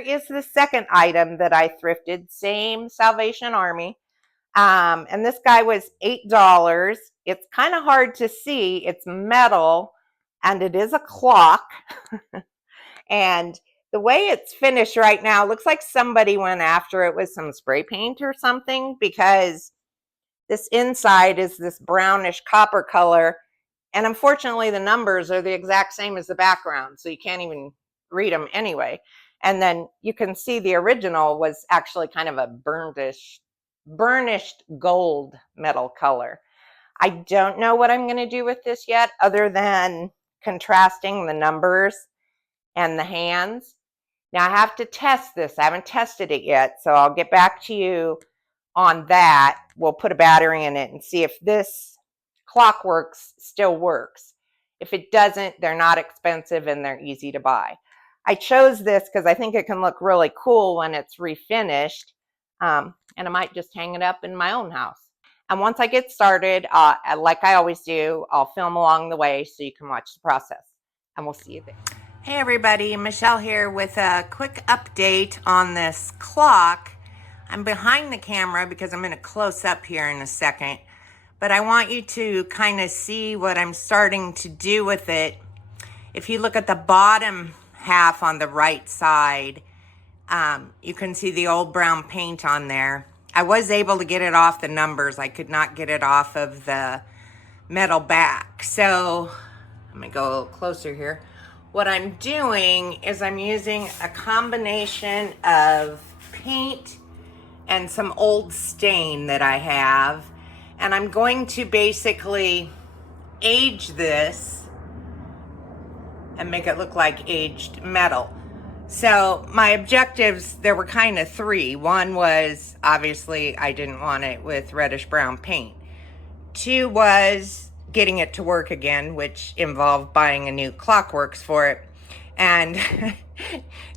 is the second item that I thrifted, same Salvation Army. And this guy was $8. It's kind of hard to see. It's metal and it is a clock. And the way it's finished right now looks like somebody went after it with some spray paint or something, because this inside is this brownish copper color. And unfortunately, the numbers are the exact same as the background, so you can't even read them anyway. And then you can see the original was actually kind of a burnished gold metal color. I don't know what I'm going to do with this yet, other than contrasting the numbers and the hands. Now I have to test this. I haven't tested it yet, so I'll get back to you on that. We'll put a battery in it and see if this Clockworks still works. If it doesn't, they're not expensive and they're easy to buy. I chose this because I think it can look really cool when it's refinished, and I might just hang it up in my own house. And once I get started, like I always do, I'll film along the way so you can watch the process. And we'll see you there. Hey everybody, Michelle here with a quick update on this clock. I'm behind the camera because I'm going to close up here in a second, but I want you to kind of see what I'm starting to do with it. If you look at the bottom half on the right side, you can see the old brown paint on there. I was able to get it off the numbers. I could not get it off of the metal back. So let me go a little closer here. What I'm doing is I'm using a combination of paint and some old stain that I have, and I'm going to basically age this and make it look like aged metal. So my objectives, there were kind of three. One was, obviously, I didn't want it with reddish brown paint. Two was getting it to work again, which involved buying a new Clockworks for it. And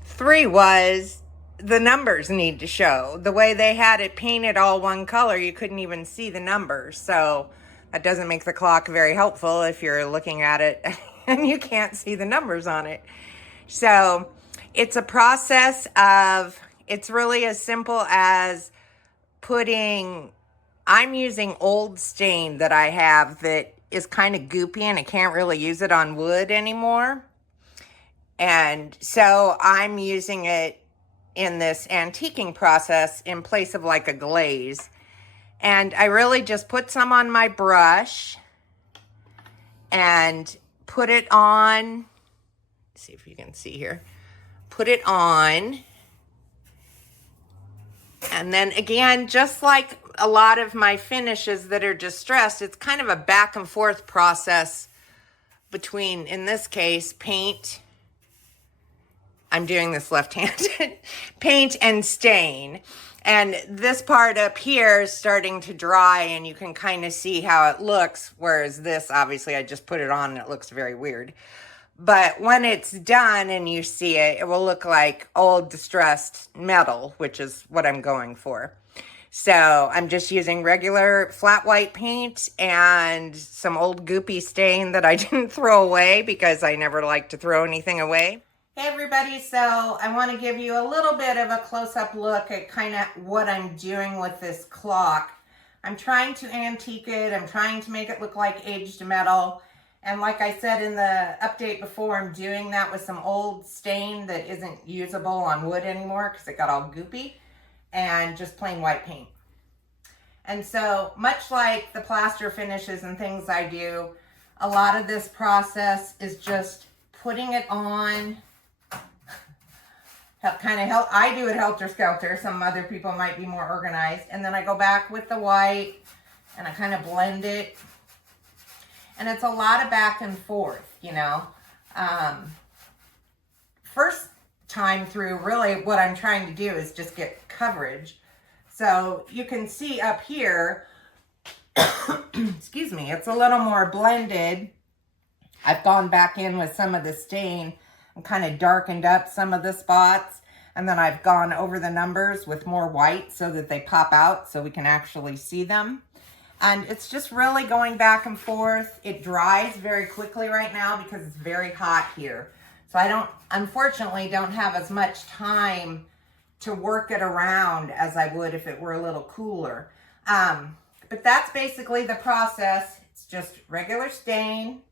three was the numbers need to show. The way they had it painted all one color, you couldn't even see the numbers. So that doesn't make the clock very helpful if you're looking at it and you can't see the numbers on it. So it's a process of, it's really as simple as I'm using old stain that I have that is kind of goopy and I can't really use it on wood anymore. And so I'm using it in this antiquing process in place of like a glaze. And I really just put some on my brush and put it on. Let's see if you can see here. Put it on. And then again, just like a lot of my finishes that are distressed, it's kind of a back and forth process between, in this case, paint. I'm doing this left-handed. Paint and stain. And this part up here is starting to dry and you can kind of see how it looks. Whereas this, obviously, I just put it on and it looks very weird. But when it's done and you see it, it will look like old distressed metal, which is what I'm going for. So I'm just using regular flat white paint and some old goopy stain that I didn't throw away because I never like to throw anything away. Hey everybody, so I want to give you a little bit of a close-up look at kind of what I'm doing with this clock. I'm trying to antique it. I'm trying to make it look like aged metal. And like I said in the update before, I'm doing that with some old stain that isn't usable on wood anymore because it got all goopy, and just plain white paint. And so much like the plaster finishes and things I do, a lot of this process is just putting it on. I do it helter-skelter. Some other people might be more organized. And then I go back with the white and I kind of blend it. And it's a lot of back and forth, you know. First time through, really what I'm trying to do is just get coverage. So you can see up here, excuse me, it's a little more blended. I've gone back in with some of the stain and kind of darkened up some of the spots. And then I've gone over the numbers with more white so that they pop out so we can actually see them. And it's just really going back and forth. It dries very quickly right now because it's very hot here. So I unfortunately don't have as much time to work it around as I would if it were a little cooler. But that's basically the process. It's just regular stain.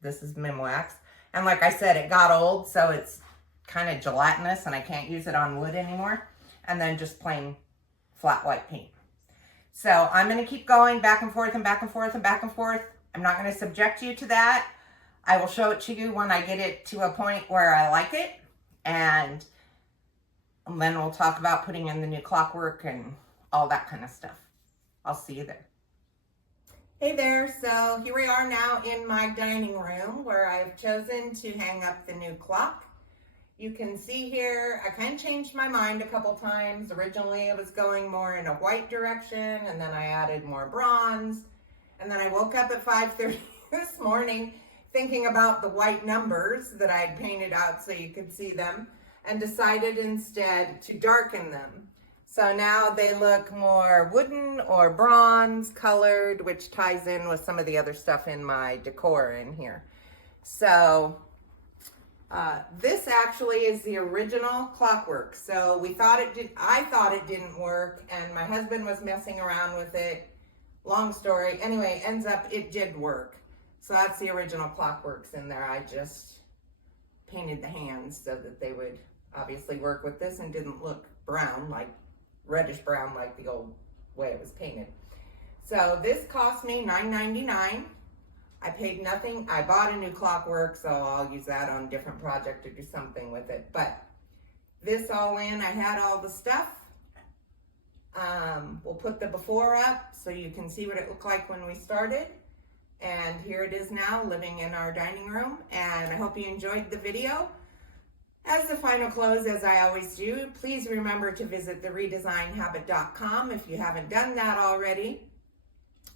This is Mimwax. And like I said, it got old, so it's kind of gelatinous and I can't use it on wood anymore. And then just plain flat white paint. So I'm going to keep going back and forth and back and forth and back and forth. I'm not going to subject you to that. I will show it to you when I get it to a point where I like it. And then we'll talk about putting in the new clockwork and all that kind of stuff. I'll see you there. Hey there, so here we are now in my dining room where I've chosen to hang up the new clock. You can see here, I kind of changed my mind a couple times. Originally I was going more in a white direction, and then I added more bronze. And then I woke up at 5:30 this morning thinking about the white numbers that I had painted out so you could see them, and decided instead to darken them. So now they look more wooden or bronze colored, which ties in with some of the other stuff in my decor in here. So this actually is the original clockwork. So I thought it didn't work, and my husband was messing around with it. Long story. Anyway, ends up it did work. So that's the original clockworks in there. I just painted the hands so that they would obviously work with this and didn't look brown, like reddish brown like the old way it was painted. So this cost me $9.99. I paid nothing. I bought a new clockwork, so I'll use that on a different project to do something with it. But this all in, I had all the stuff. We'll put the before up so you can see what it looked like when we started. And here it is now, living in our dining room. And I hope you enjoyed the video. As the final close, as I always do, please remember to visit the redesignhabit.com if you haven't done that already.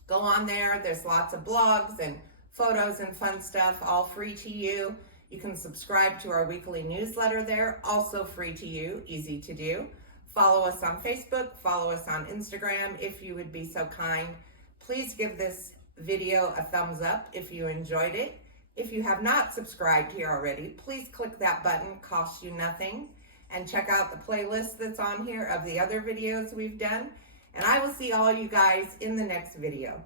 Go on there. There's lots of blogs and photos and fun stuff, all free to you. You can subscribe to our weekly newsletter there, also free to you, easy to do. Follow us on Facebook, follow us on Instagram if you would be so kind. Please give this video a thumbs up if you enjoyed it. If you have not subscribed here already, please click that button, costs you nothing, and check out the playlist that's on here of the other videos we've done. And I will see all you guys in the next video.